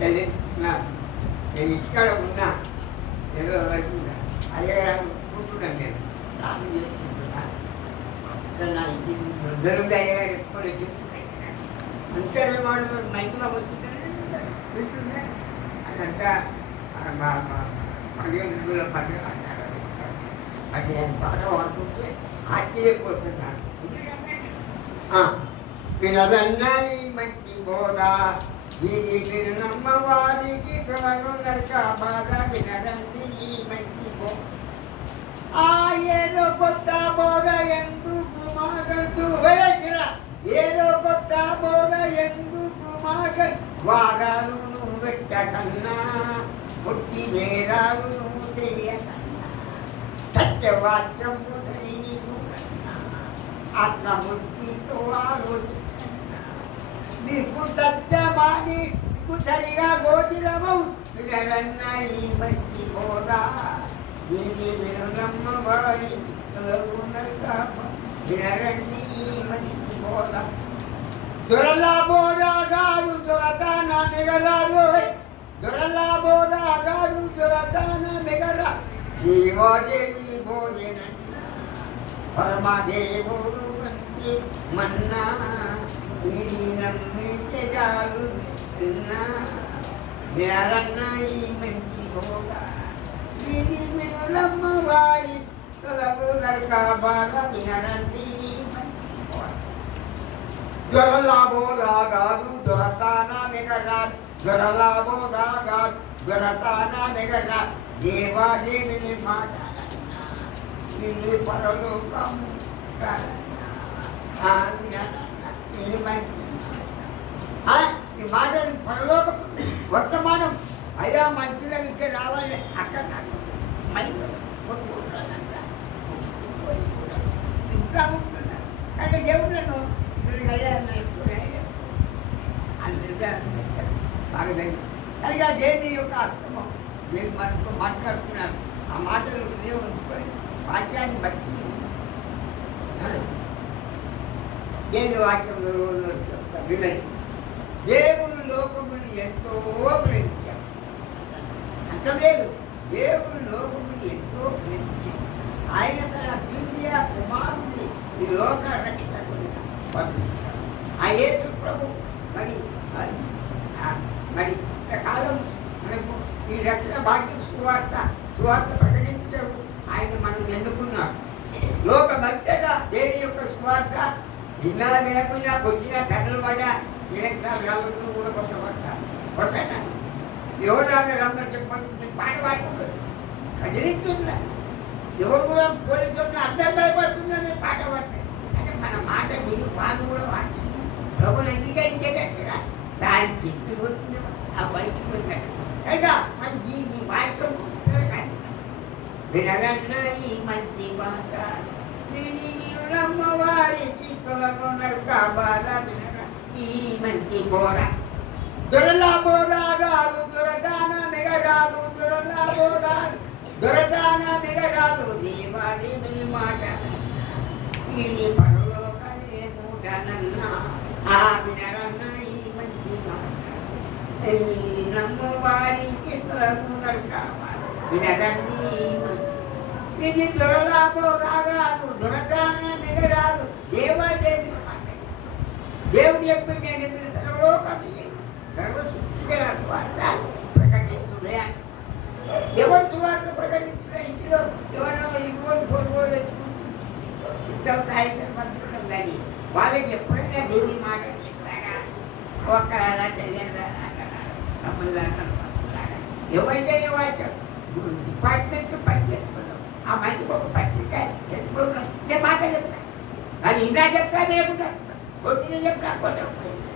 తెలుస్తున్నాను. నేను ఇంటికాడ ఉన్నా, ఏదో అయ్యగారు నేను ప్రార్థన చేసుకుంటున్నాను. నా ఇంటి దొరుకుతుంది అయ్యగారు ఎప్పుడు అంతేనే వాడు మైకులో వస్తుంటే వింటుందే అదంతా పండుగ పండుగ అంటారు. అది నేను పాట వాడుతుంటే ఆశ్చర్యపోతున్నాను. వినరన్నది మంచి బోధ, దీని మీరు నమ్మవారికి త్వరను నరక బాధ. వినరండి ఈ మంచి బోధ, ఏదో కొత్త బోధ ఎందుకు మాగదు ఏదో కొత్త బోధ ఎందుకు మాగదు. వారాలు నువ్వు పెట్టకన్నా, పుట్టి నేరాలు నువ్వు చేయకన్నా, సత్యవాక్యం ఆత్మబుద్ధితో ఆలోచించన్నా, నీకు సత్యమాని నీకు సరిగా గోచరమవు. వినరన్న ఈ మంచి బోధ, దీని వినమ్మవారి వినరండి ఈ మంచి బోధ. దొరలా బోధ కాదు దొరతాన నిగరాదు, దొరలా బోధ కాదు దొరతాన నిగరా. దేవాదేవి భోజన పరమదేవుడు వంటి మన్నా, ఇది నమ్మితే చాలు వినరన్న ఈ మంచి బోధ, ఇది వినమ్మవారి తొలగు నరక బాధ. వినరండి దొరలా బోధ కాదు దొరతాన నిగరా, దొరలా బోధ కాదు దొరతాన నిగరా. దేవాదేవిని మాట ఇది పరలోకము ఈ మాటలు పరలోకం వర్తమానం. అయ్యా మంచులను ఇక్కడ రావాలి, అక్కడ మళ్ళీ కొట్టుకుంటారంతా ఇంకా ఉంటున్నారు. కానీ దేవుళ్ళను అయ్యా బాగా జరిగింది. కానీ ఆ దేవుని యొక్క అర్థము నేను మనతో మాట్లాడుతున్నాను. ఆ మాటలు దేవుడు ఉంచుకొని వాక్యాన్ని బట్టి దేవుని వాక్యంలో చెప్తాను వినండి. దేవుడు లోకముని ఎంతో ప్రేమించాడు. అంత లేదు, దేవుడు లోకముని ఎంతో ప్రేమించాడు. ఆయన తన ప్రీతియ కుమారుని ఈ లోక రక్షకునిగా పంపించాడు. ఆ యేసు ప్రభు మరి కాలం మనకు ఈ రక్షణ భాగ్యం సువార్త ప్రకటించడం ఆయన మనం ఎన్నుకున్నాడు. లోకమంతటా దేవుని యొక్క సువార్త విన్నా వినకుండా వచ్చిన కన్నులు పడ్డా వినక్తాలు కాబట్టి కూడా కొడతాను. ఎవరు రమ్మని చెప్పని పాట పాడుకుంటుంది, కదిలిస్తుందా. ఎవరు కూడా పోలీసులు అందరు భయపడుతుందని పాట పాడతాయి. అంటే మన మాట దీని వాళ్ళు కూడా వాడుతుంది. ప్రభుని అంగీకరించేటట్టుగా సాయం చెప్పి పోతుంది ఆ బయటకు పోయినట్టు. కదా మన దీన్ని వాక్యం వినరన్న ఈ మంచి మాట, వారికి తొలగొనరు బాధ. వినర ఈ మంచి బోధ, దొరలా బోధ కాదు దొరదాన నిగరాదు, దొరలా బోధ దొరదాన నిగరాదు. దేవాదేవిని మాట ఇది పరలోకనే మూటనన్నా, వినరన్న ఈ మంచి మాట, నమ్ము వారికి తొలగొనరు బాధ. వినరండి ఇది దొరలా బోధ కాదు దొరదాన నిగరాదు. దేవాదేవిని మాట దేవుడు చెప్పి నేను ఎందుకు సర్వలోకం సర్వ సృష్టిగా స్వార్థ ప్రకటించుడే. ఎవరు సువార్త ప్రకటించిన ఇంటిలో ఎవరో ఇవ్వని పొరుగులు తెచ్చుకుంటాం సాయంత్రం పంచుకుంటాం. కానీ వాళ్ళకి ఎప్పుడైనా దేవుని మాట చెప్పారా? ఒక్కలా తెలియదా తమ్ముళ్ళగా ఎవరికైనా వాక్యం డిపార్ట్మెంట్ పనిచేసుకున్నాం. ఆ మంచికి ఒక పత్రిక తెచ్చుకున్నాం. నేను మాట చెప్తాను, కానీ ఇలా చెప్తా లేకుండా వచ్చిన చెప్తా కొట్టకపోయింది.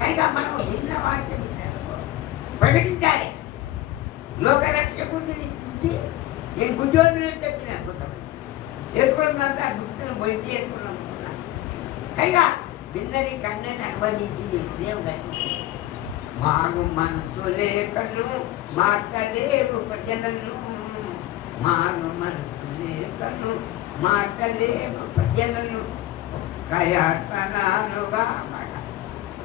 కనుక మనం చిన్న వాక్యం ప్రకటించాలి. లోకరక్షకుడిని గుడ్డి నేను గుడ్డోని చెప్పిన కొంతమంది వేసుకున్నంత గుడ్డిని మొయ్యి వేసుకున్నాం. కనుక విన్నది కన్నని అనుబంధించింది ఉదయం. మారు మనసు లేకను మాటలేవు ప్రజలను, మారు మనసు లేకను మాటలేవు ప్రజలను కయాతనాలుగా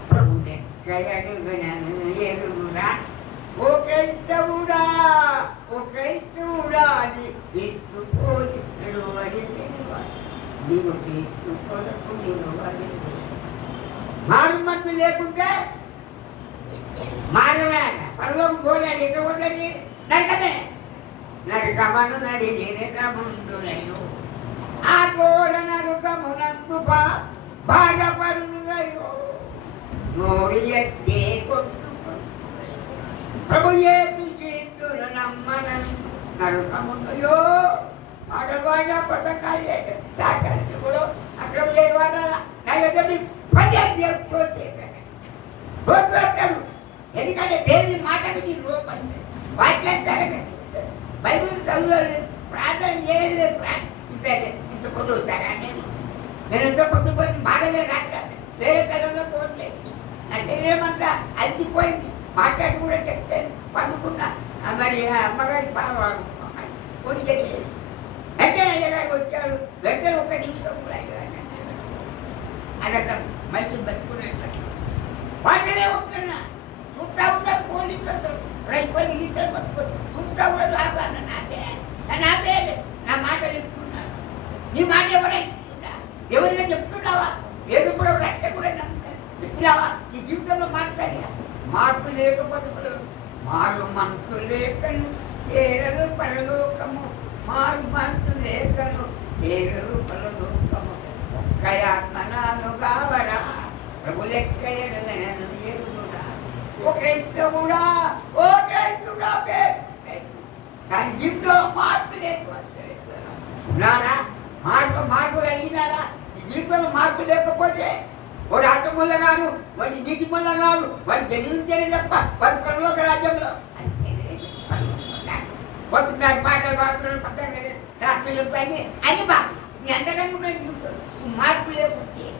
ప్రభునే ఎక్కడడుగునను ఎరుగురా ఓ క్రైస్తవుడా నీ క్రీస్తు పోలి నడువడి దేవా నీవు క్రీస్తు కొరకు నిలువడి మారుమత్తు లేకుంటే మారవేట పరలోకం పోలేడు ఎక్కడ పోతుంది నరకమే నరకమను నడి నరకముండునైను ఆ ఘోర నరకమునందు బాధపడునయో నోరు ఎత్తే ప్రభు యేసు చేతులు నమ్మనను నరకముందులో మగవాడ పథకాలు సాకాలి కూడా అక్కడ లేవాడ నా యొక్క పద్యాలు ఎందుకంటే దేవుని మాటకు నీ లోపడి వాక్యం జరగదు బైబిల్ చదువులేదు ప్రార్థన చేయలేదు ఇంత పొద్దుతారా నేను ఇంత పొద్దుపోయి మాటలే రాట్లేదు వేరే తలంలో పోలేదు నా శరీరం అంతా అలసిపోయింది మాట్లాడి కూడా చెప్తాను పండుకున్నా మరి అమ్మగారి బాగా కొని చేయలేదు వెంటనే అయ్యగారు వచ్చాడు వెంటనే ఒక్క నిమిషం కూడా అయ్యగారు అలా మళ్ళీ పట్టుకున్నట్టు వాళ్ళనే ఒక్కన్నా చూస్తా ఉంటారు పోలీసు రైతులు ఇంటర్ పట్టుకొని చూస్తా వాడు ఆగాను నాపేయాలి నా మాటలు చెప్తున్నాను నీ మాట ఎవరైనా ఎవరిగా చెప్తున్నావా ఏదో కూడా రక్ష కూడా చెప్పినావా నీ జీవితంలో మార్పు లేకపోతే మారు మనసు లేకను చేరరు పరలోకము మారు మనసు లేకను చేరరు పరలోకము ఒక్కయాత్మనాను కావరా ప్రభు లెక్క ఎడగనను ఎరుగురా ఓ క్రైస్తవుడా కానీ జీవితంలో మార్పు లేకపోతున్నారా మార్పు కలిగినారా ఈ జీవితంలో మార్పు లేకపోతే వాడు ఆటముల్ల కాదు వాడి నీటి ముల్ల కాదు వాడు జనించని తప్ప వాడి పరలోక రాజ్యంలో వస్తున్నాడు పాటలు పాడుతున్నాడు పక్కన శాస్త్రులు పని అని బాగు నీ అంతరంగా జీవితం మార్పు లేకపోతే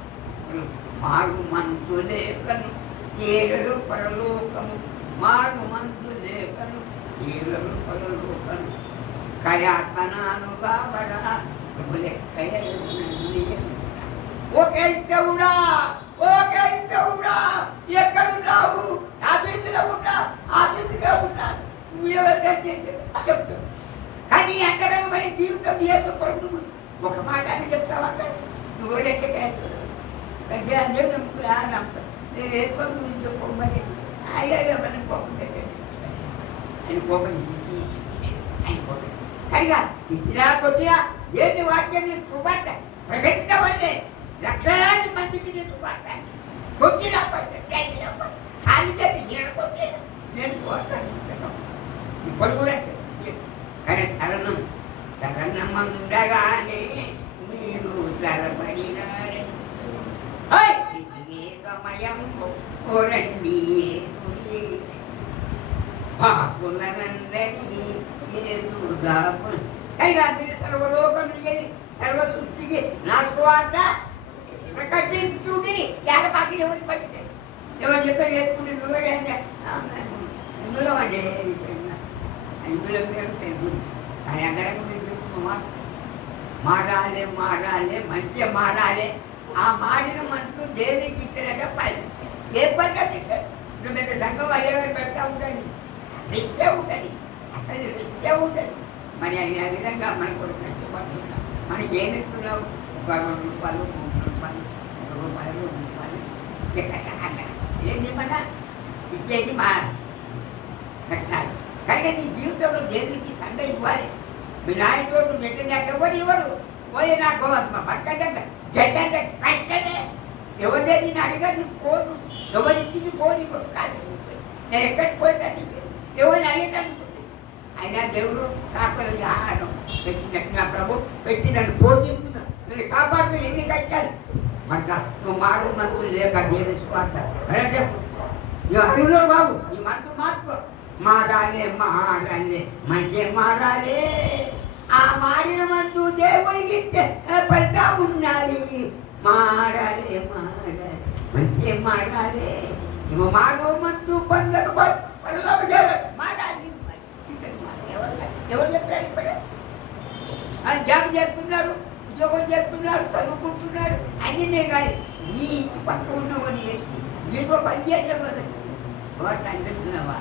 మారు మనసు లేకను చేరరు పరలోకము మారు మనసు లేకను చేరరు పరలోకము కయాత్మనాను బాబరా లెక్క ఓ క్రైస్తవుడా ఎక్కడున్నావు ఆఫీసులో ఉన్నాను చెప్తావు కానీ అంతరంగా మరి జీవితం చేస్తూ ప్రభుత్వం ఒక మాట అని చెప్తావు అక్కడ నువ్వు నమ్ముతాను నేను ఏర్పడు చెప్పమని అయ్యా మనం కోపం పెట్టండి ఆయన కోపం ఆయన కోపం కరిగా ఇచ్చినా కొట్టినా ఏంటి వాక్యాన్ని శుభార్త ప్రకటించవల్లే లక్షలాది మందికి నేను శుభార్తాన్ని కొట్టినా ఖాళీ చెప్పి కొట్టే నేను ఇప్పుడు కూడా కానీ శరణమండగానే మీరు తరబడినారే సమయం రండి పాపులనందరినీ సర్వలోకం సర్వ సృష్టికి నా స్వార్థ ప్రకటించుడి లేకపోతే ఎవరు పట్టే ఎవరు చెప్పారు వేసుకుంటే నువ్వే ఇందులో అండి ఇందులో పేరు కానీ అందరం మారాలి మంచిగా మారాలి ఆ మారిన మనసు దేవుడికి ఇచ్చినట్టు పని ఏ పద్ధతి ఇప్పుడు మీరు సంఘం అయ్యేవారు పెడతా ఉంటుంది రిచ్చే ఉంటుంది అసలు రిచ్చే ఉంటుంది మరి ఆయన ఆ విధంగా మనకు కూడా కష్టపడుతున్నాం మనకి ఏమి ఇస్తున్నావు ఒక ₹2, ₹3 ఏంటి మన ఇచ్చేది మా కట్నాలు కనుక నీ జీవితంలో దేవుడికి సంఘ ఇవ్వాలి మీ నాయకుడు పెట్టినాక ఎవరు ఇవ్వరు పోయి నాకు పక్కన గడ్డంటే కట్టనే ఎవరిదే నేను అడిగా నీకు పోదు ఎవరింటికి పోని కాదు నేను ఎక్కడికి పోయిందని ఎవరిని అడిగేదాన్ని అయినా దేవుడు కాకలు ఆహారం పెట్టినట్టు నా ప్రభు పెట్టి నన్ను పోషిస్తున్నా నేను కాపాడుతూ ఎన్ని కట్టాలి మరి నువ్వు మారు మనసు లేక దేవుని స్వార్థ నువ్వు అడుగులో బాబు నీ మనసు మార్చుకో మారాలే మంచి మారాలే ఆ మారిన మనసు దేవుడికి పడతా ఉండాలి మారాలి మంచి మారాలి నువ్వు మారు మనసు పొందకపోతే మారాలి ఎవరు చెప్పారు ఇప్పుడు జాబ్ చేస్తున్నారు ఉద్యోగం చేస్తున్నారు చదువుకుంటున్నారు అన్నీ కానీ నీ పక్క ఉన్నవని నీకు పని చేసేవారు స్వార్థ అందిస్తున్నావా?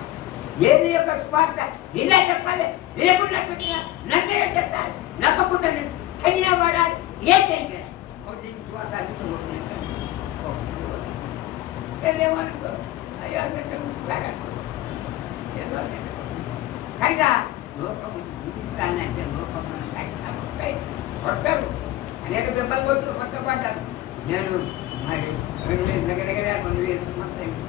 ఏది యొక్క స్వార్థ? ఇలా చెప్పాలి, లేకుండా చెప్పినా నన్నే చెప్తాను, నమ్మకుండా తగిన వాడాలి. ఏం చేయాలి? ఒకటి స్వార్థ ఏదేమనుకో అయ్యో ఏదో కనుక లోకము జీవితానంటే లోకము కష్టాలు వస్తాయి, కొడతారు, అనేక దెబ్బలు కొట్టబడ్డారు. నేను మరి 2000 దగ్గర 2000 సంవత్సరాలు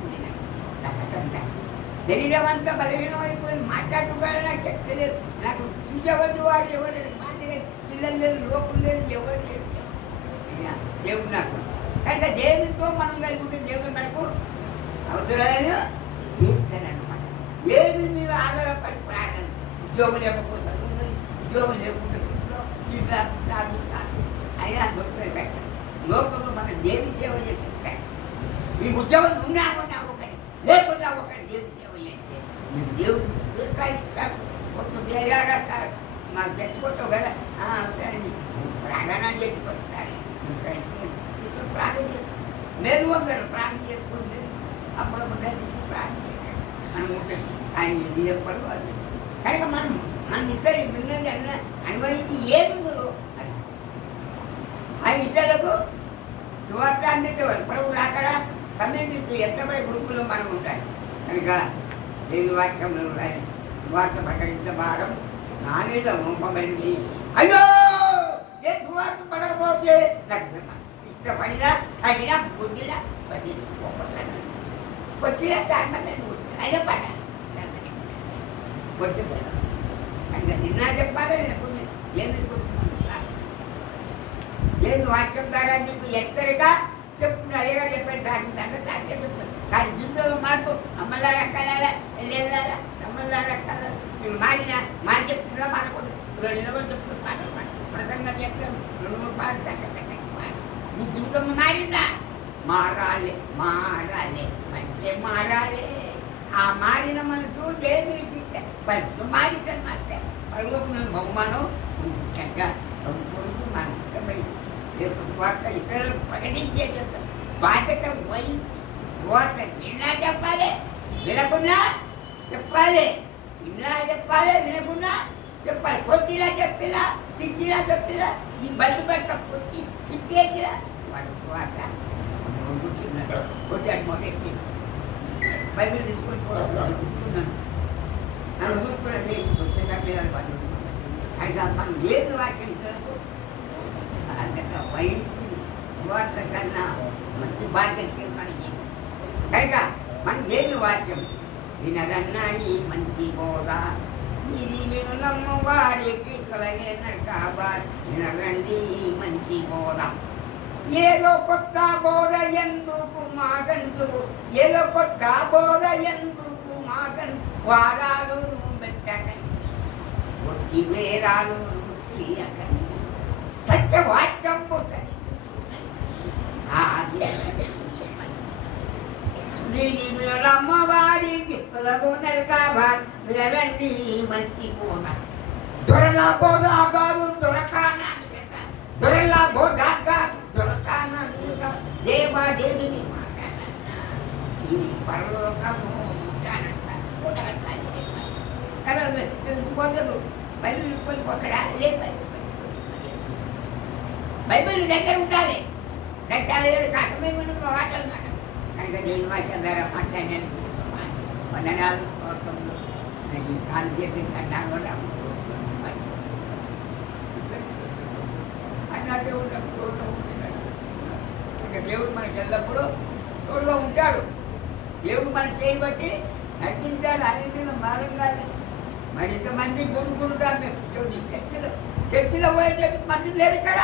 శరీరం అంతా బలహీనమైపోయింది, మాట్లాడుకోవాలి నాకు శక్తి లేదు, నాకు చూసేవాడు వాడు ఎవరు లేదు, మాది లేదు, పిల్లలు లేదు, లోపం లేదు, ఎవరు లేదు. దేవుడు నాకు కనుక దేవునితో మనం కలిగి ఉంటే దేవుడు మనకు అవసరాలు తీర్చాలన్నమాట. ఏది మీరు ఆధారపడి ప్రాణం ఉద్యోగం లేకపోతే ఉద్యోగం లేకుండా అయినా దొరుకుతాయి పెట్ట లోకంలో మనం దేవి సేవ చేస్తుంటాయి. ఈ ఉద్యోగం ఉన్నాను నా ఒకటి లేకుండా ఒకటి దేవి సేవ చేస్తే మీరు దేవుడు ఇస్తారు. కొంచెం దేవాగా సార్ మాకు చచ్చిపోతావు కదా ప్రాణాన్ని చచ్చిపోతారు ప్రాణం చేస్తారు. మేలు వందరు ప్రాణం చేసుకుంటే అప్పుడప్పుడు ప్రాణం చేస్తారు. మనం ఉంటే ఆయన ఇది చెప్పడు అది కనుక మన ఇద్దరు విన్నది అనుభవించి ఏది అది ఆ ఇతరులకు సువార్త అందించేవారు. ప్రభువు అక్కడ సమీపించి ఎంతపై గురుకులు మనం ఉంటాయి కనుక నేను వాక్యంలో సువార్త ప్రకటించబారం నా మీద మోపమైంది. అయ్యో ఏ సువార్త పడకపోతే నాకు ఇష్టపడినా తగిన బుద్ధిలా పట్టి కొట్టిన దాన్ని అయినా పడ్డాను కొట్టేశాను కనుక నిన్న చెప్పాలి వినకుండా ఏం వాక్యం ద్వారా నీకు ఎక్కడిగా చెప్తున్నా అదేగా చెప్పాను సాగిందంటే సాధ్యం చెప్తాను. కానీ జీవితంలో మార్పు అమ్మలారా కలారా వెళ్ళారా అమ్మలారా కలారా మీరు మారి చెప్తున్నా మానకూడదు. 2 నిలబడి చెప్తున్నా పాటలు ప్రసంగం చెప్తాను 2-3 పాటలు చక్కటి పాట మీ జీవితం మారిందా? మారాలి మంచిగా మారాలి. ఆ మారిన మనసు దేవుడికి పరిస్థితి మారితే పరుగున బహుమానం ముఖ్యంగా కొడుకు మన ఇష్టమై వార్త ఇతరులకు ప్రకటించే బాధ్యత వహించి వార్త విన్నా చెప్పాలి, వినకున్నా చెప్పాలి, విన్నా చెప్పాలి, వినకున్నా చెప్పాలి. కొట్టినా చెప్పినా తిట్టినా చెప్పినా నీ బయట బయట కొట్టి చిట్టేసినా వాడు వార్త కూర్చున్నాడు కొట్టాడు మొదటి బైబిల్ తీసుకొని పోతున్నాను నన్ను చూసుకున్నది వాళ్ళు కనుక మనం ఏది వాక్యం అంతగా వహించి వార్త కన్నా మంచి బాధ్యత మనకి కనుక మనం ఏది వాక్యం వినరన్నాయి మంచి బోధ ఇది నేను నమ్మవారికి తొలగే కాబా వినరండి మంచి బోధ. ఏదో కొత్త బోధ ఎందుకు మాగంచు, ఏదో కొత్త బోధ ఎందుకు మాగంచు, వారాలు పెట్టకండి, ఒట్టి వేరాలు తీయకండి, సత్యవాక్యంపు అమ్మవారికి తొలగోనరు కాబా వినరండి మంచి బోధ. దొరలా బోధ కాదు దొరకానా దొరలా బోధ కాదు దొరకాన మీద దేవాదేవిని పరలోకము పోతారు. బైబిల్ తీసుకొని పోతారా? లేదు బైబిల్ దగ్గర ఉండాలి. కష్టమే వాటలు మాట కనుక నేను వాక్యం ద్వారా మాట్లాడాను. వందనాలు స్తోత్రములు ఈ కాలు చెప్పి కన్నా కూడా అన్నట్టు దేవుడు మనకి ఎల్లప్పుడూ తోడుగా ఉంటాడు. దేవుడు మన చేయబట్టి నటించాడు. అన్నింటిలో మారంగా మరి ఇంతమంది కొనుక్కుంటారు. చర్చిలో పోయేటట్టు మంది లేదు ఇక్కడ.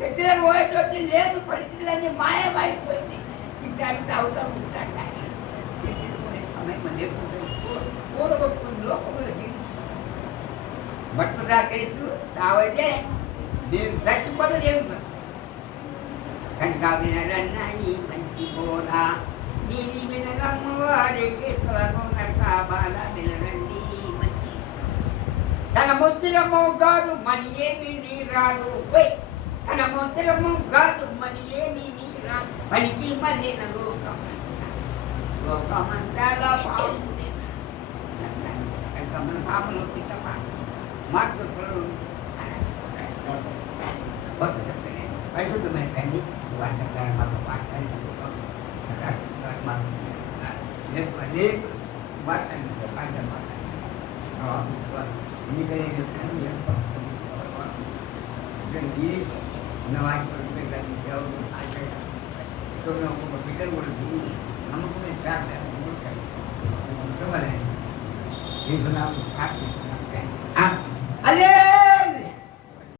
చర్చిలకు పోయేటట్టు లేదు. పరిస్థితులన్నీ మాయమైపోయింది. ఇంటి అవుతా ఉంటారు కానీ పోయే సమయం లేకుండా కూడగొట్టుకుని లోకంలో బట్టలు దాకేస్తూ సావైతే నేను చచ్చిపోతే దేవుడు కనుక వినరన్నాయి మంచి బోధ నీది వినరమ్మవారికి తొలగోనరు కాబాల వినరండి మంచి. తన ముద్రము కాదు మరి ఏమి నీరాదు, తన ముద్రము కాదు మరి ఏమి నీరాదు, పనికి మళ్ళీ లోకం లోకమంతలా పాపుడే మన పాపలో పిల్ల పాప మార్పు పరిశుద్ధమైన తండ్రి వాటి మాకు మాట్లాడి బిడ్డలు కూడా నమ్మకమే సార్